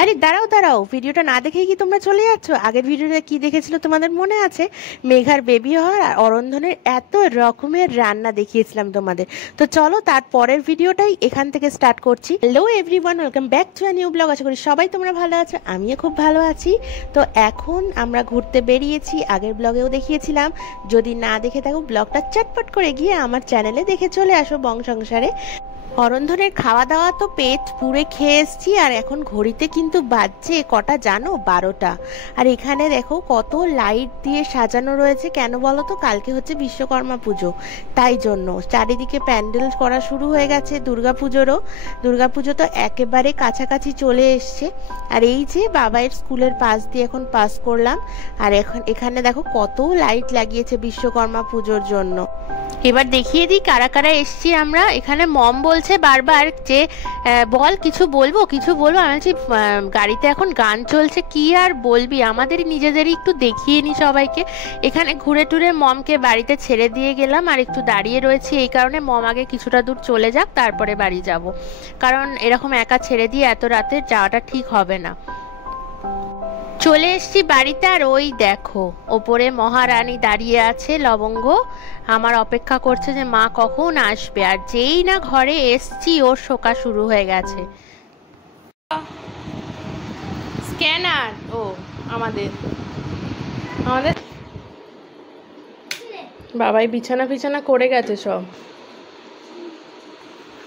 আরে দাঁড়াও দাঁড়াও, ভিডিওটা না দেখেই কি তোমরা চলে যাচ্ছ? আগের ভিডিওটা কি দেখেছিল তোমাদের মনে আছে? মেঘার বেবি হওয়ার আর অরন্ধনের এত রকমের রান্না দেখিয়েছিলাম তোমাদের। তো চলো তার পরের ভিডিওটাই এখান থেকে স্টার্ট করছি। Hello everyone, welcome back to a new blog. আশা করি সবাই তোমরা ভালো আছো, আমিও খুব ভালো আছি। তো এখন আমরা ঘুরতে বেরিয়েছি, আগের ব্লগেও দেখিয়েছিলাম। যদি না দেখে থাকো ব্লগটা চটপট করে গিয়ে আমার চ্যানেলে দেখে চলে আসো বং সংসারে। অরন্ধনের খাওয়া দাওয়া তো পেট পুরে খেয়ে এসছি, আর এখন ঘড়িতে কিন্তু বাজছে কটা জানো? 12টা। আর এখানে দেখো কত লাইট দিয়ে সাজানো রয়েছে। কেন বলো তো? কালকে হচ্ছে বিশ্বকর্মা পুজো, তাই জন্য চারিদিকে প্যান্ডেল করা শুরু হয়ে গেছে। দুর্গাপুজো তো একেবারে কাছাকাছি চলে এসছে। আর এই যে বাবাইয়ের স্কুলের পাশ দিয়ে এখন পাস করলাম, আর এখন এখানে দেখো কত লাইট লাগিয়েছে বিশ্বকর্মা পুজোর জন্য। এবার দেখিয়ে দিই কারা কারা এসছি আমরা। এখানে মম বলছে বারবার যে বল কিছু বলবো। আমি বলছি গাড়িতে এখন গান চলছে, কি আর বলবি, আমাদের নিজেদেরই একটু দেখিয়ে নি সবাইকে। এখানে ঘুরে টুরে মমকে বাড়িতে ছেড়ে দিয়ে গেলাম, আর একটু দাঁড়িয়ে রয়েছি এই কারণে মম আগে কিছুটা দূর চলে যাক, তারপরে বাড়ি যাব, কারণ এরকম একা ছেড়ে দিয়ে এত রাতে যাওয়াটা ঠিক হবে না। চলে এসছি বাড়িতে, আর ওই দেখো ওপরে মহারানী দাঁড়িয়ে আছে, লবঙ্গ আমার অপেক্ষা করছে যে মা কখন আসবে। আর যেই না ঘরে এসছি ওর শোকা শুরু হয়ে গেছে। স্ক্যানার ও আমাদের বাবাই বিছানা করে গেছে সব।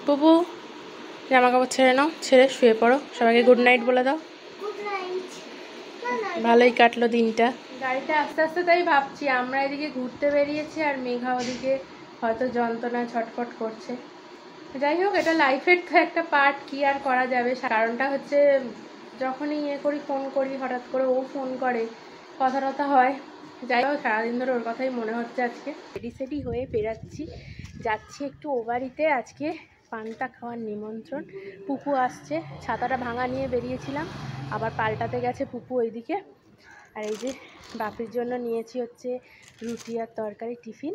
বুবু জামা কাপড় ছেড়ে নাও, ছেড়ে শুয়ে পড়ো, সবাইকে গুড নাইট বলে দাও। ভালোই কাটলো দিনটা গাড়িতে আস্তে আস্তে। তাই ভাবছি আমরা এদিকে ঘুরতে বেরিয়েছি আর মেঘা ওদিকে হয়তো যন্ত্রণায় ছটফট করছে। যাই হোক, এটা লাইফের তো একটা পার্ট, কি আর করা যাবে। কারণটা হচ্ছে যখনই ফোন করি হঠাৎ করে ও ফোন করে, কথা টথা হয়। যাই হোক, সারাদিন ধরে ওর কথাই মনে হচ্ছে। আজকে রেডি হয়ে যাচ্ছি একটু ও বাড়িতে। আজকে পান্তা খাওয়ার নিমন্ত্রণ। পুপু আসছে, ছাতাটা ভাঙা নিয়ে বেরিয়েছিলাম, আবার পাল্টাতে গেছে পুপু ওইদিকে। আর এই যে বাপির জন্য নিয়েছি হচ্ছে রুটি আর তরকারি, টিফিন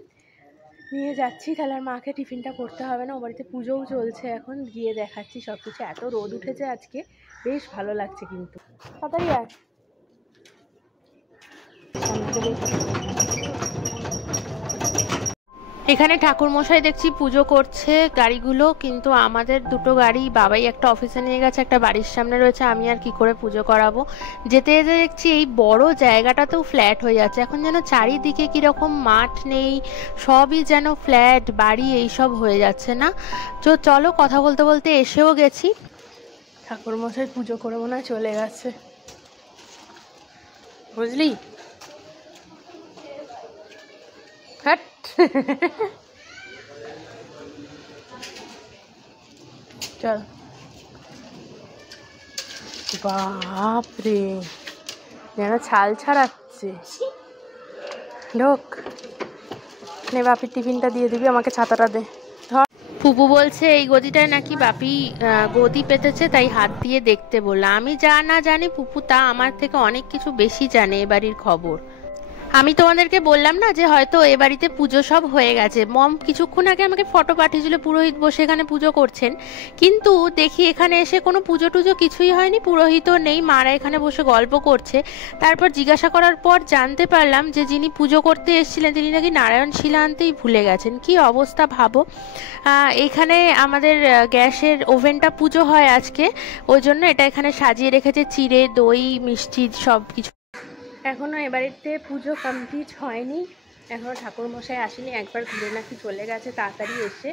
নিয়ে যাচ্ছি। তাহলে আর মাকে টিফিনটা করতে হবে না। ও বাড়িতে পুজোও চলছে, এখন গিয়ে দেখাচ্ছি সব কিছু। এত রোদ উঠেছে আজকে, বেশ ভালো লাগছে কিন্তু। তাড়াতাড়ি আর এখানে ঠাকুর মশাই দেখছি পুজো করছে গাড়িগুলো, কিন্তু আমাদের দুটো গাড়ি বাবাই একটা অফিসে নিয়ে গেছে, একটা বাড়ির সামনে রয়েছে। আমি আর কি করে পুজো করাবো? যেতে যেতে দেখছি এই বড় জায়গাটাতেও ফ্ল্যাট হয়ে যাচ্ছে। এখন যেন চারিদিকে কিরকম মাঠ নেই, সবই যেন ফ্ল্যাট বাড়ি এইসব হয়ে যাচ্ছে না। তো চলো, কথা বলতে বলতে এসেও গেছি। ঠাকুর মশাই পুজো করবো না চলে গেছে, বুঝলি? হ্যাট চল। বাপরে, যেন ছাল ছাড়াচ্ছে। ঢোক, নে বাপির টিফিনটা দিয়ে দিবি, আমাকে ছাতাটা দে। ধর। ফুপু বলছে এই গদিটায় নাকি বাপি গদি পেতেছে, তাই হাত দিয়ে দেখতে বললাম। আমি যা না জানি পুপু তা আমার থেকে অনেক কিছু বেশি জানে এ বাড়ির খবর। আমি তোমাদেরকে বললাম না যে হয়তো এ বাড়িতে পুজো সব হয়ে গেছে। মম কিছুক্ষণ আগে আমাকে ফটো পাঠিয়েছিল, পুরোহিত বসে এখানে পুজো করছেন, কিন্তু দেখি এখানে এসে কোনো পুজো টুজো কিছুই হয়নি, পুরোহিতও নেই, মারা এখানে বসে গল্প করছে। তারপর জিজ্ঞাসা করার পর জানতে পারলাম যে যিনি পুজো করতে এসেছিলেন তিনি নাকি নারায়ণ শিলা আনতেই ভুলে গেছেন। কি অবস্থা ভাবো। এখানে আমাদের গ্যাসের ওভেনটা পুজো হয় আজকে, ওই জন্য এটা এখানে সাজিয়ে রেখেছে, চিড়ে দই মিষ্টি সব কিছু। এখনও এ বাড়িতে পুজো কমপ্লিট হয়নি, এখনও ঠাকুরমশাই আসেনি, একবার ঘুরে নাকি চলে গেছে তাড়াতাড়ি এসে।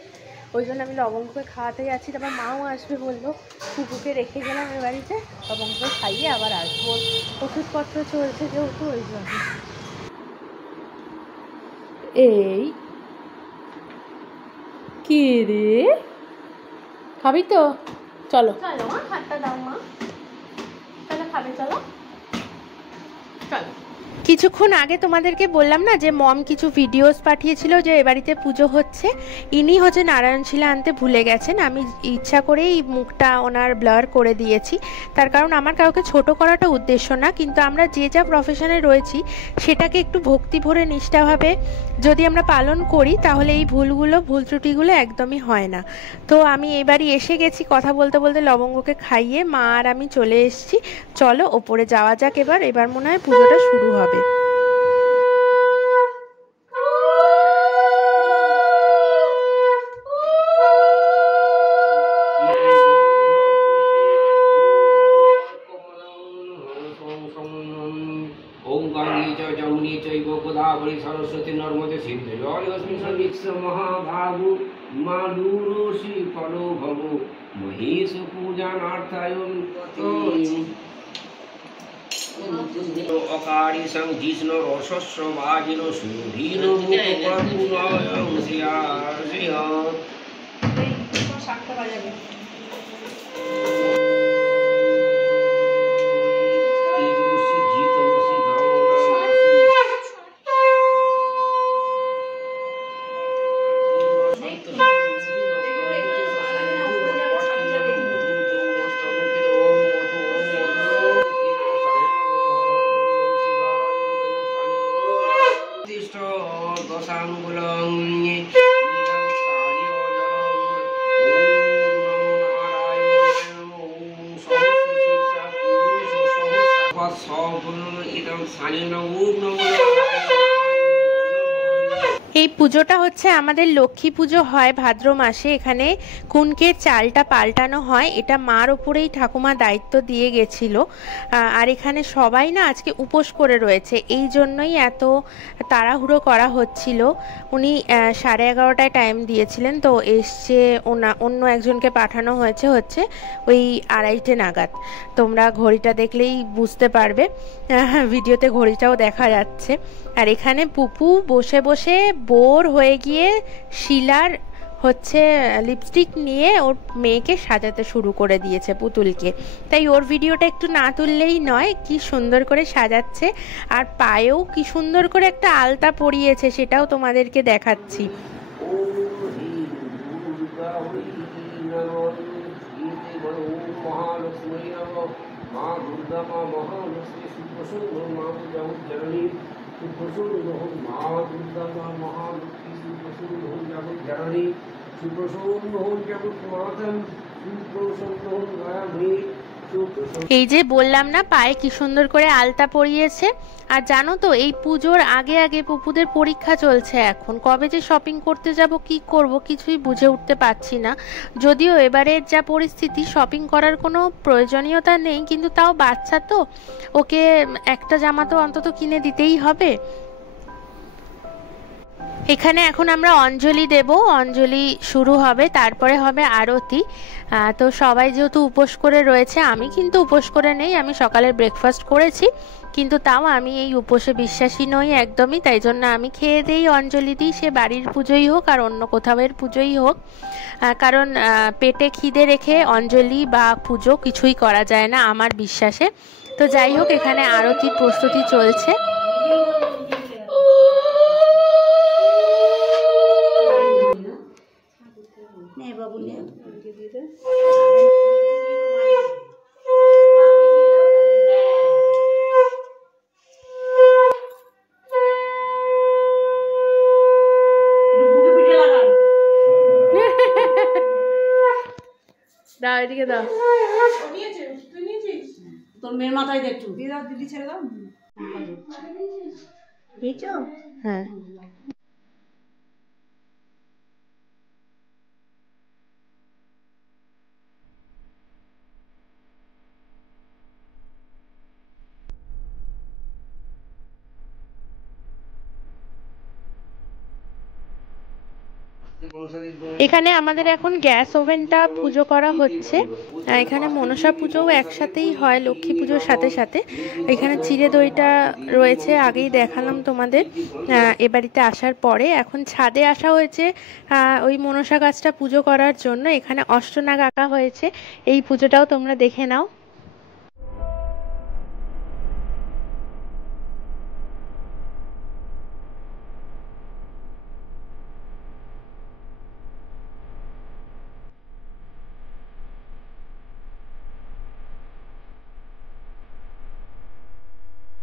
ওই জন্য আমি লবঙ্গকে খাওয়াতে যাচ্ছি, তারপর মাও আসবে বললো। পুকুকে রেখে গেলাম এ বাড়িতে, লবঙ্গকে খাইয়ে আবার আসবো, ওষুধপত্র চলছে যেহেতু ওই জন্য। এই কি রে, খাবি তো? চলো চলো মা, হাতটা দাও মা, তাহলে খাবে, চলো চলো। কিছুক্ষণ আগে তোমাদেরকে বললাম না যে মম কিছু ভিডিওস পাঠিয়েছিল যে এ বাড়িতে পুজো হচ্ছে। ইনি হচ্ছে নারায়ণ শিলা আনতে ভুলে গেছেন। আমি ইচ্ছা করেই মুখটা ওনার ব্লার করে দিয়েছি, তার কারণ আমার কাউকে ছোট করাটা উদ্দেশ্য না, কিন্তু আমরা যে যা প্রফেশনে রয়েছি সেটাকে একটু ভক্তি ভরে নিষ্ঠাভাবে যদি আমরা পালন করি তাহলে এই ভুল ত্রুটিগুলো একদমই হয় না। তো আমি এবারই এসে গেছি, কথা বলতে বলতে লবঙ্গকে খাইয়ে মা আর আমি চলে এসেছি। চলো ওপরে যাওয়া যাক। এবার মনে হয় পুজোটা শুরু হবে। गोदावरी सरस्वती नर्मदे सिंधु जलेऽस्मिन् सन्निधिः महाभागो माधुरोषि फलो भवो महेश पूजनार्थाय अकारि सं जिष्णु रसस्य वाजिनो सुधीन मुखपकुनयं श्रियाश्रिय এই পুজোটা হচ্ছে আমাদের লক্ষ্মী পুজো হয় ভাদ্র মাসে। এখানে কুনকের চালটা পাল্টানো হয়, এটা মার ওপরেই ঠাকুমা দায়িত্ব দিয়ে গেছিল। আর এখানে সবাই না আজকে উপোস করে রয়েছে, এই জন্যই এত তাড়াহুড়ো করা হচ্ছিল। উনি 11:30টায় টাইম দিয়েছিলেন, তো এসছে অন্য একজনকে পাঠানো হয়েছে হচ্ছে ওই 2:30টে নাগাদ। তোমরা ঘড়িটা দেখলেই বুঝতে পারবে, ভিডিওতে ঘড়িটাও দেখা যাচ্ছে। আর এখানে পুপু বসে বসে বোর হয়ে গিয়ে শিলার হচ্ছে লিপস্টিক নিয়ে ওর মেয়েকে সাজাতে শুরু করে দিয়েছে পুতুলকে। তাই ওর ভিডিওটা একটু না তুললেই নয়, কি সুন্দর করে সাজাচ্ছে। আর পায়েও কি সুন্দর করে একটা আলতা পরিয়েছে, সেটাও তোমাদেরকে দেখাচ্ছি। এই যে বললাম না পায়ে কি সুন্দর করে আলতা পরিয়েছে। আর জানো তো এই পুজোর আগে আগে পুপুদের পরীক্ষা চলছে এখন, কবে যে শপিং করতে যাব কি করব কিছুই বুঝে উঠতে পারছি না। যদিও এবারের যা পরিস্থিতি শপিং করার কোনো প্রয়োজনীয়তা নেই, কিন্তু তাও বাচ্চা তো, ওকে একটা জামা তো অন্তত কিনে দিতেই হবে। এখানে এখন আমরা অঞ্জলি দেব, অঞ্জলি শুরু হবে, তারপরে হবে আরতি। তো সবাই যেহেতু উপোস করে রয়েছে, আমি কিন্তু উপোস করে নেই, আমি সকালের ব্রেকফাস্ট করেছি, কিন্তু তাও আমি এই উপোসে বিশ্বাসী নই একদমই। তাই জন্য আমি খেয়ে দিই, অঞ্জলি দিই, সে বাড়ির পুজোই হোক আর অন্য কোথাওয়ের পুজোই হোক। কারণ পেটে খিদে রেখে অঞ্জলি বা পুজো কিছুই করা যায় না আমার বিশ্বাসে। তো যাই হোক, এখানে আরতির প্রস্তুতি চলছে। দাও এদিকে দাও, তোর মেয়ের মাথায় দেখছো, দিদি ছেড়ে দাও। হ্যাঁ এখানে আমাদের এখন গ্যাস ওভেনটা পুজো করা হচ্ছে। এখানে মনসা পুজোও একসাথেই হয় লক্ষ্মী পুজোর সাথে সাথে। এখানে চিড়ে দইটা রয়েছে, আগেই দেখালাম তোমাদের এ বাড়িতে আসার পরে। এখন ছাদে আসা হয়েছে ওই মনসা গাছটা পুজো করার জন্য। এখানে অষ্টনাগ আঁকা হয়েছে, এই পুজোটাও তোমরা দেখে নাও।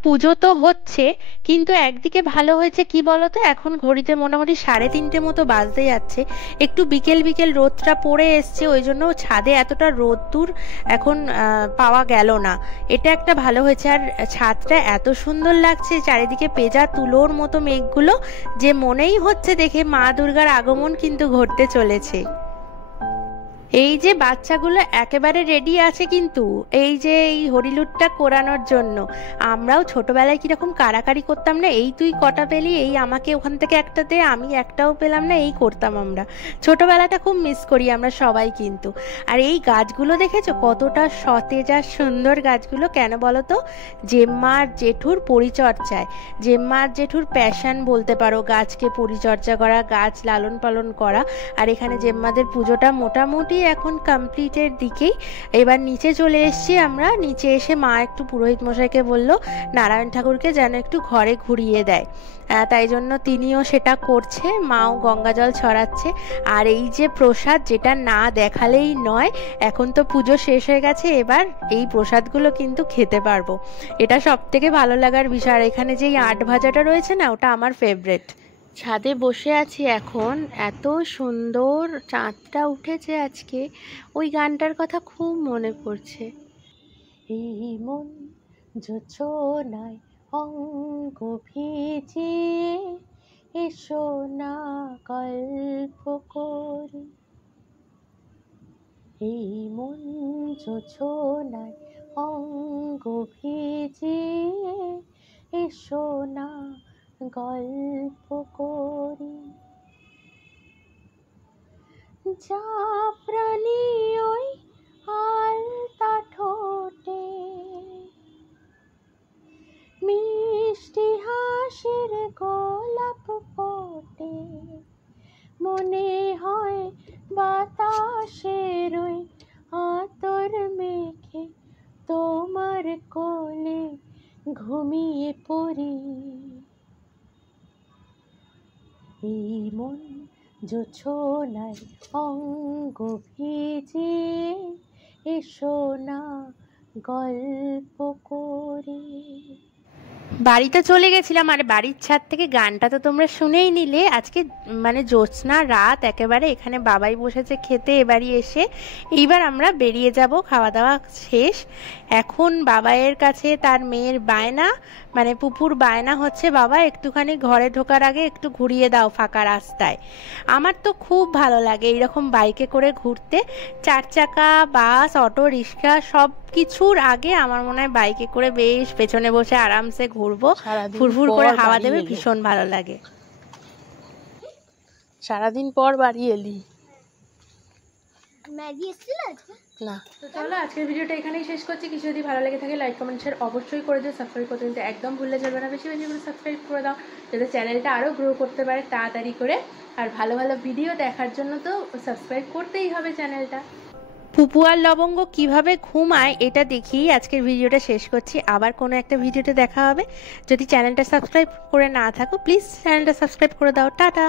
পুজো তো হচ্ছে, কিন্তু একদিকে ভালো হয়েছে কি বলতো, এখন ঘড়িতে মোটামুটি 3:30 মতো বাজতে যাচ্ছে। একটু বিকেল বিকেল রোদটা পড়ে এসছে, ওই জন্য ছাদে এতটা রোদ্দুর এখন পাওয়া গেল না। এটা একটা ভালো হয়েছে। আর ছাদটা এত সুন্দর লাগছে, চারিদিকে পেঁজা তুলোর মতো মেঘগুলো, যে মনেই হচ্ছে দেখে মা দুর্গার আগমন কিন্তু ঘটতে চলেছে। এই যে বাচ্চাগুলো একেবারে রেডি আছে কিন্তু এই যে এই হরিলুটটা করানোর জন্য। আমরাও ছোটবেলায় কিরকম কাড়াকাড়ি করতাম না, এই তুই কটা পেলি, এই আমাকে ওখান থেকে একটা দে, আমি একটাও পেলাম না, এই করতাম আমরা। ছোটবেলাটা খুব মিস করি আমরা সবাই কিন্তু। আর এই গাছগুলো দেখেছো কতটা সতেজ আর সুন্দর গাছগুলো, কেন বলো তো? জেম্মা আর জেঠুর পরিচর্যায়, জেম্মা আর জেঠুর প্যাশন বলতে পারো, গাছকে পরিচর্যা করা, গাছ লালন পালন করা। আর এখানে জেম্মাদের পুজোটা মোটামুটি এখন কমপ্লিটের দিকেই। এবার নিচে চলে এসেছি আমরা। নিচে এসে মা একটু পুরোহিত মশাইকে বললো নারায়ণ ঠাকুরকে যেন একটু ঘরে ঘুরিয়ে দেয়, তাই জন্য তিনিও সেটা করছে, মাও গঙ্গা জল ছড়াচ্ছে। আর এই যে প্রসাদ, যেটা না দেখালেই নয়, এখন তো পুজো শেষ হয়ে গেছে, এবার এই প্রসাদগুলো কিন্তু খেতে পারবো, এটা সব থেকে ভালো লাগার বিষয়। আর এখানে যে এই 8 ভাজাটা রয়েছে না, ওটা আমার ফেভারিট। ছাদে বসে আছি এখন, এত সুন্দর চাঁদটা উঠেছে আজকে, ওই গানটার কথা খুব মনে পড়ছে। এই মন জোছনায় অঙ্গ ভিজিয়ে এসো না গল্প করি, এই মন জোছনায় অঙ্গ ভিজিয়ে এসো না গল্প করি, যা প্রাণী ওই আলতা ঠোঁটে মিষ্টি হাসির গোলাপ ফোটে, মনে হয় বাতাসের ওই আতর মেখে তোমার কোলে ঘুমিয়ে পড়ি, এই মন জোছনায় অঙ্গ ভিজিয়ে এসো না গল্প করি। বাড়িতে চলে গেছিলাম, আর বাড়ির ছাদ থেকে গানটা তো তোমরা শুনেই নিলে। আজকে মানে জ্যোৎস্না রাত একেবারে, এখানে বাবাই বসেছে খেতে এবারই এসে। এইবার আমরা বেরিয়ে যাব, খাওয়া দাওয়া শেষ। এখন বাবাইয়ের কাছে তার মেয়ের বায়না, মানে পুপুর বায়না হচ্ছে, বাবা একটুখানি ঘরে ঢোকার আগে একটু ঘুরিয়ে দাও ফাঁকা রাস্তায়। আমার তো খুব ভালো লাগে এইরকম বাইকে করে ঘুরতে, 4 চাকা, বাস, অটো, রিক্সা সব কিছুর আগে আমার মনে হয় বাইকে করে বেশ পেছনে বসে আরামসে ঘুরবো, ফুরফুর করে হাওয়া দেবে, ভীষণ ভালো লাগে। সারাদিন পর বাড়ি এলি না? তো চলো আজকের ভিডিওটা এখানেই শেষ করছি। কিছু যদি ভালো লেগে থাকে লাইক কমেন্ট শেয়ার অবশ্যই করে দিও, সাবস্ক্রাইব করতে কিন্তু একদম ভুলে যাবে না, বেশি বেশি করে সাবস্ক্রাইব করে দাও যাতে চ্যানেলটা আরও গ্রো করতে পারে তাড়াতাড়ি করে। আর ভালো ভালো ভিডিও দেখার জন্য তো সাবস্ক্রাইব করতেই হবে চ্যানেলটা। পুপু আর লবঙ্গ কিভাবে ঘুমায় এটা দেখিয়ে আজকের ভিডিওটা শেষ করছি। আবার কোনো একটা ভিডিওতে দেখা হবে। যদি চ্যানেলটা সাবস্ক্রাইব করে না থাকো প্লিজ চ্যানেলটা সাবস্ক্রাইব করে দাও। টাটা।